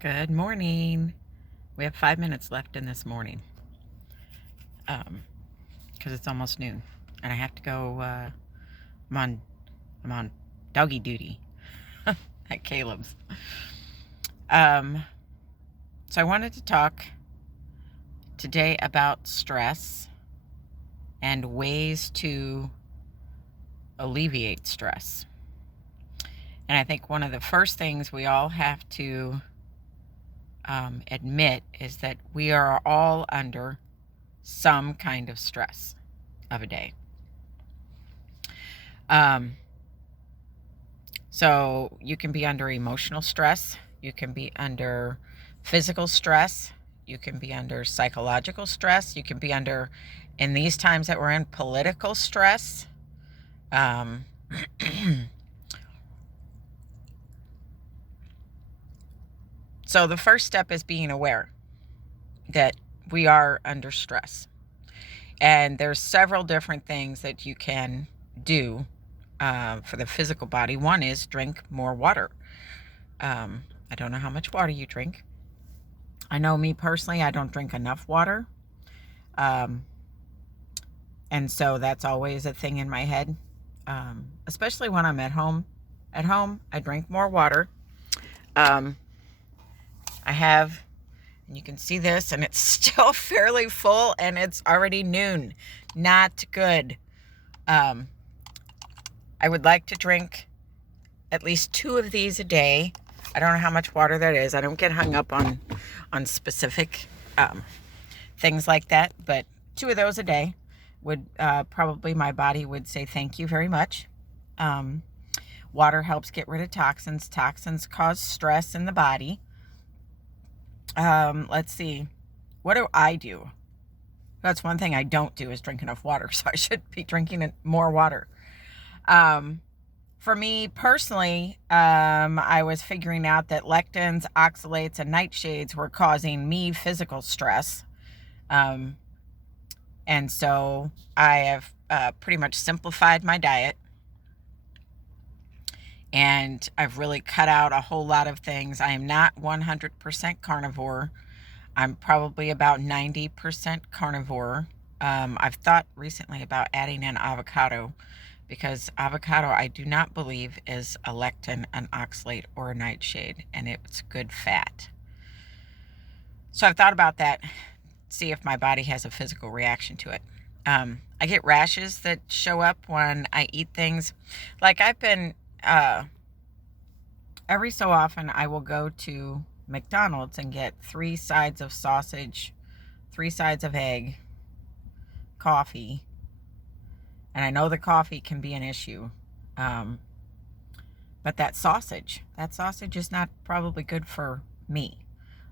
Good morning. We have 5 minutes left in this morning because it's almost noon, and I have to go. I'm on doggy duty at Caleb's. So I wanted to talk today about stress and ways to alleviate stress. And I think one of the first things we all have to admit is that we are all under some kind of stress of a day. So you can be under emotional stress, you can be under physical stress, you can be under psychological stress, you can be under, in these times that we're in, political stress. So the first step is being aware that we are under stress. And there's several different things that you can do for the physical body. One is drink more water. I don't know how much water you drink. I know me personally, I don't drink enough water. And so that's always a thing in my head, especially when I'm at home. At home, I drink more water. I have, and you can see this, and it's still fairly full, and it's already noon. Not good. I would like to drink at least 2 of these a day. I don't know how much water that is. I don't get hung up on specific things like that, but 2 of those a day would probably, my body would say thank you very much. Water helps get rid of toxins. Toxins cause stress in the body. Let's see. What do I do? That's one thing I don't do is drink enough water, so I should be drinking more water. For me personally, I was figuring out that lectins, oxalates, and nightshades were causing me physical stress. And so I have pretty much simplified my diet. And I've really cut out a whole lot of things. I am not 100% carnivore. I'm probably about 90% carnivore. I've thought recently about adding an avocado, because avocado, I do not believe, is a lectin, an oxalate, or a nightshade, and it's good fat. So I've thought about that, see if my body has a physical reaction to it. I get rashes that show up when I eat things. Like I've been, every so often I will go to McDonald's and get 3 sides of sausage, 3 sides of egg, coffee. And I know the coffee can be an issue. But that sausage is not probably good for me.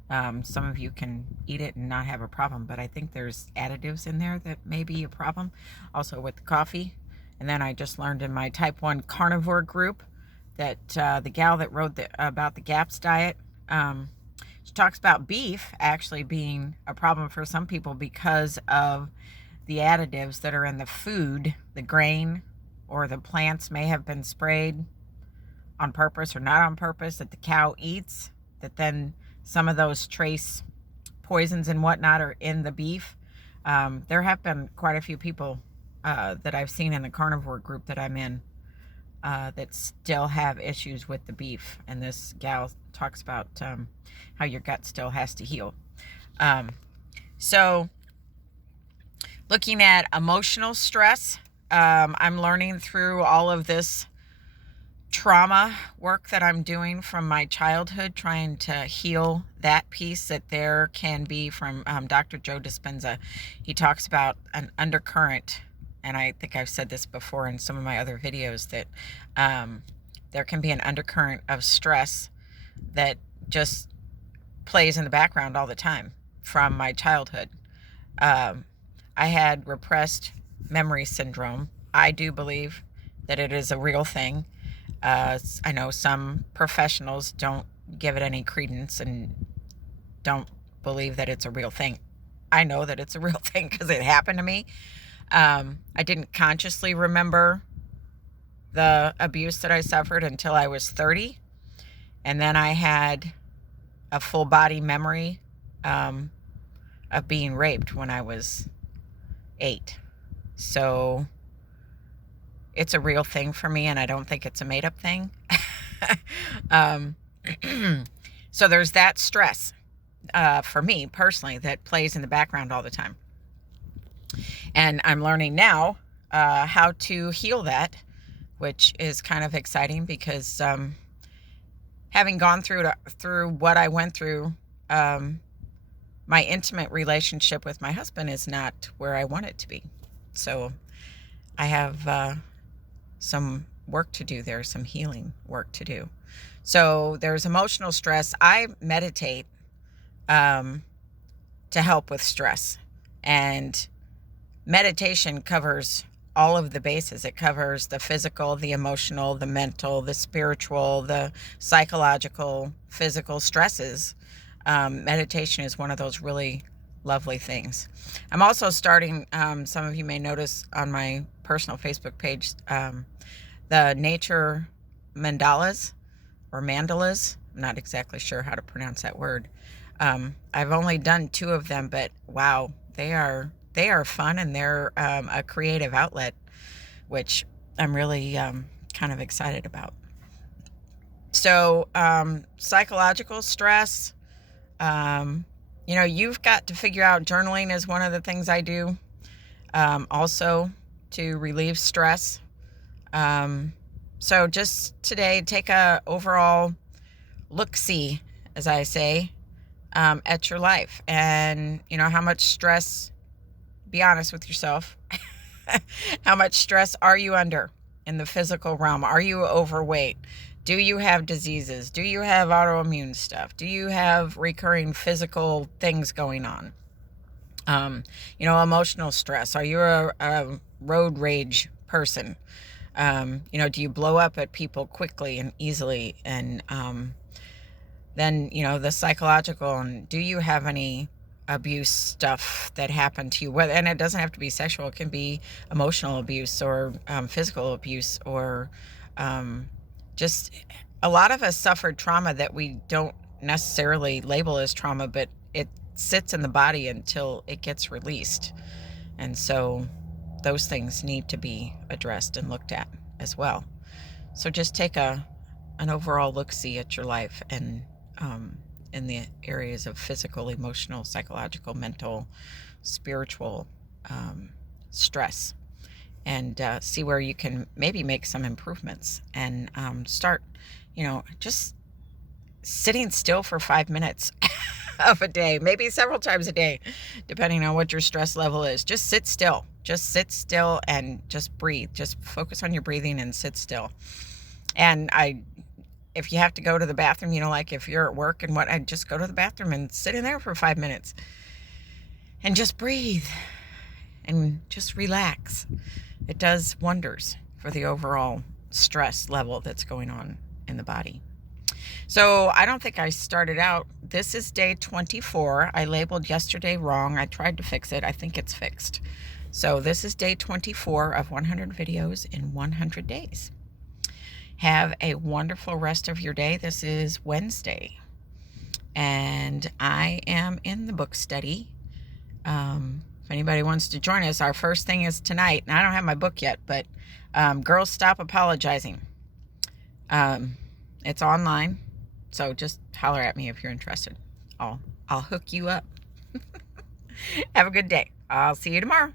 Some of you can eat it and not have a problem, but I think there's additives in there that may be a problem. Also with the coffee. And then I just learned in my type 1 carnivore group that the gal that wrote about the GAPS diet, she talks about beef actually being a problem for some people because of the additives that are in the food. The grain or the plants may have been sprayed on purpose or not on purpose that the cow eats, that then some of those trace poisons and whatnot are in the beef. There have been quite a few people that I've seen in the carnivore group that I'm in that still have issues with the beef. And this gal talks about how your gut still has to heal. So looking at emotional stress, I'm learning through all of this trauma work that I'm doing from my childhood, trying to heal that piece, that there can be from Dr. Joe Dispenza. He talks about an undercurrent, and I think I've said this before in some of my other videos, that there can be an undercurrent of stress that just plays in the background all the time from my childhood. I had repressed memory syndrome. I do believe that it is a real thing. I know some professionals don't give it any credence and don't believe that it's a real thing. I know that it's a real thing because it happened to me. I didn't consciously remember the abuse that I suffered until I was 30. And then I had a full body memory um, of being raped when I was 8. So it's a real thing for me, and I don't think it's a made up thing. um, so there's that stress for me personally that plays in the background all the time. And I'm learning now how to heal that, which is kind of exciting because having gone through what I went through, my intimate relationship with my husband is not where I want it to be. So I have some work to do there, some healing work to do. So there's emotional stress. I meditate to help with stress. And meditation covers all of the bases. It covers the physical, the emotional, the mental, the spiritual, the psychological, physical stresses. Meditation is one of those really lovely things. I'm also starting, some of you may notice on my personal Facebook page, the nature mandalas or mandalas. I'm not exactly sure how to pronounce that word. I've only done 2 of them, but wow, they are fun, and they're a creative outlet, which I'm really kind of excited about. So psychological stress, you've got to figure out, journaling is one of the things I do also to relieve stress. So just today, take a overall look-see, as I say, at your life, and how much stress, be honest with yourself. How much stress are you under in the physical realm? Are you overweight? Do you have diseases? Do you have autoimmune stuff? Do you have recurring physical things going on? Emotional stress. Are you a road rage person? Do you blow up at people quickly and easily? And then, the psychological, and do you have any abuse stuff that happened to you? And it doesn't have to be sexual. It can be emotional abuse or physical abuse, or just a lot of us suffered trauma that we don't necessarily label as trauma, but it sits in the body until it gets released. And so those things need to be addressed and looked at as well. So just take an overall look-see at your life, and in the areas of physical, emotional, psychological, mental, spiritual stress, and see where you can maybe make some improvements, and start, just sitting still for 5 minutes of a day, maybe several times a day, depending on what your stress level is. Just sit still. Just sit still and just breathe. Just focus on your breathing and sit still. And if you have to go to the bathroom, like if you're at work and I just go to the bathroom and sit in there for 5 minutes and just breathe and just relax. It does wonders for the overall stress level that's going on in the body. So I don't think I started out. This is day 24. I labeled yesterday wrong. I tried to fix it. I think it's fixed. So this is day 24 of 100 videos in 100 days. Have a wonderful rest of your day. This is Wednesday, and I am in the book study. If anybody wants to join us, our first thing is tonight, and I don't have my book yet, but Girls Stop Apologizing. It's online, so just holler at me if you're interested. I'll hook you up. Have a good day. I'll see you tomorrow.